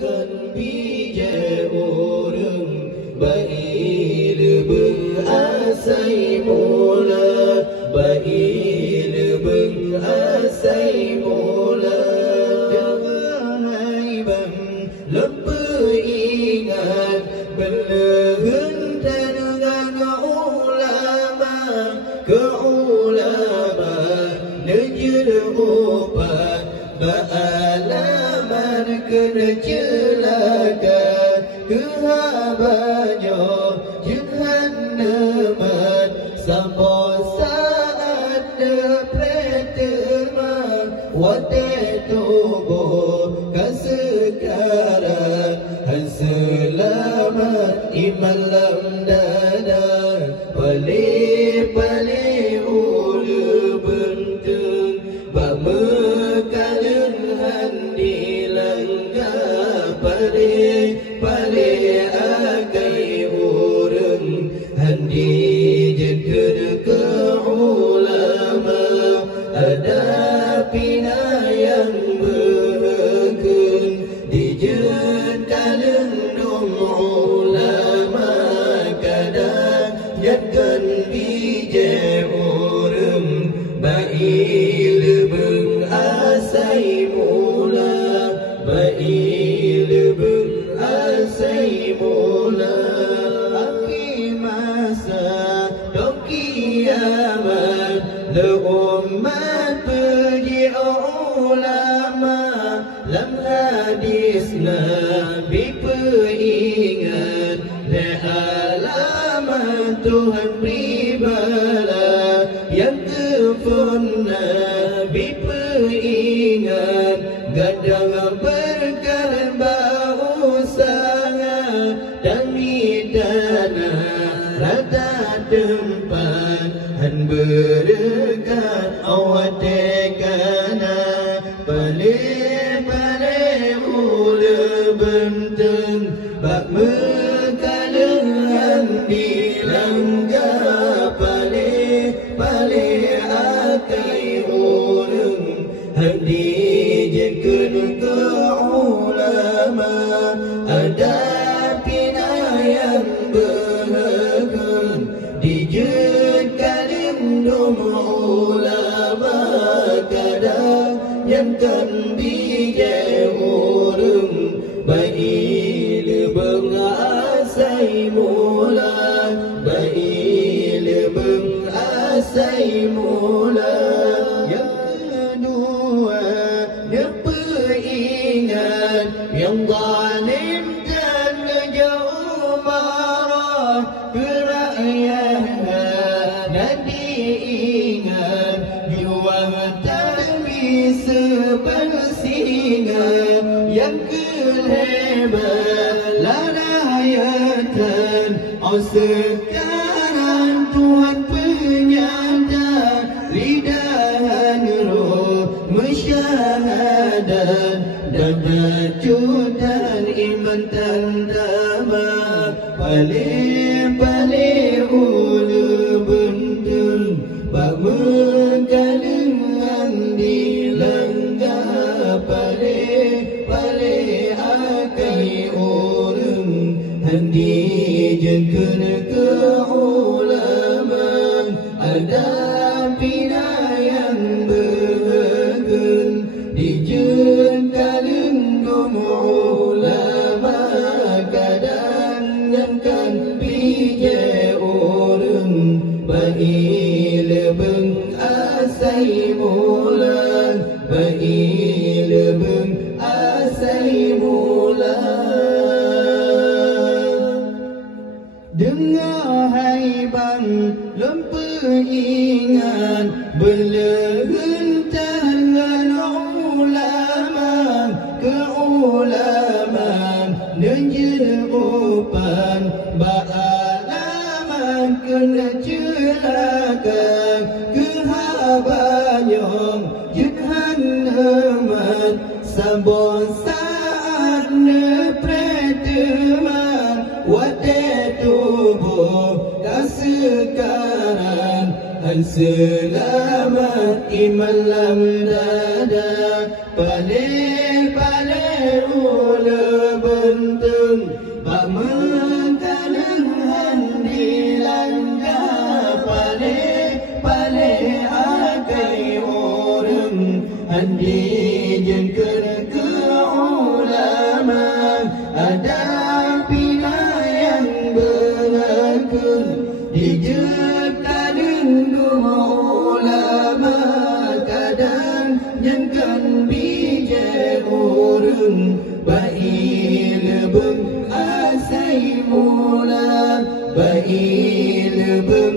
kan bija orang bail bengasai mula bail bengasai mula dengai bang lepas ingat berlehen dengan ulama ke ulama nejil upat beralaman kena celaka kehabanyo Jahannaman sampai saat depretema wate tubuh kesekarang selamat imalam dada pali-pali ulu bentung bak mekalan handi langga pali-pali agai orang handi jengker ke ulama ada pina yang berkun di jengkalan ulama kadang nyatkan bija orang bail bengasai mula bail bengasai mula akhir masa dok kiamat le umat pergi ulama lam hadis Nabi peringat le alamat Tuhan pribala yang kefon Nabi peringat gadang perkara bau sangat dan midana rata tempat han berdekat awak dekana pale-pale ulu benteng bak mekalengan di langga pale-pale akai orang handi jengken ke ulama ada pina yang berkun di jengkalim ulama kadang yang kan bija orang bail bengasai mula bail bengasai mula yang kedua dia peringat yang zalim dan jauh marah kerakyatan dan diingat juang tak bisa bersingat yang kelebat ladayatan sekarang Tuhan penyandang lidahan roh mesyahadat dan dajudan iman tandama pale-pale ulu bentun bak mekalengan di langga pale-pale akai orang handi jengken ke ulama ada pina yang berkun di jengkalan ulama kadang kan bija orang bail bengasai mula bail bengasai mula dengar hai bang lemper ingat berlehen tangan ulama ke ulama nenjil upan ba'alaman kena celaka kehabanyong Jahannaman sabon saat nepreteman wate tubuh dan sekarang dan selamat imalam dada pale-pale ula Handi jengker ke ulama ada pila yang berlaku dijeta dengan ulama kadang jengkan bije urung bail beng asai mula bail beng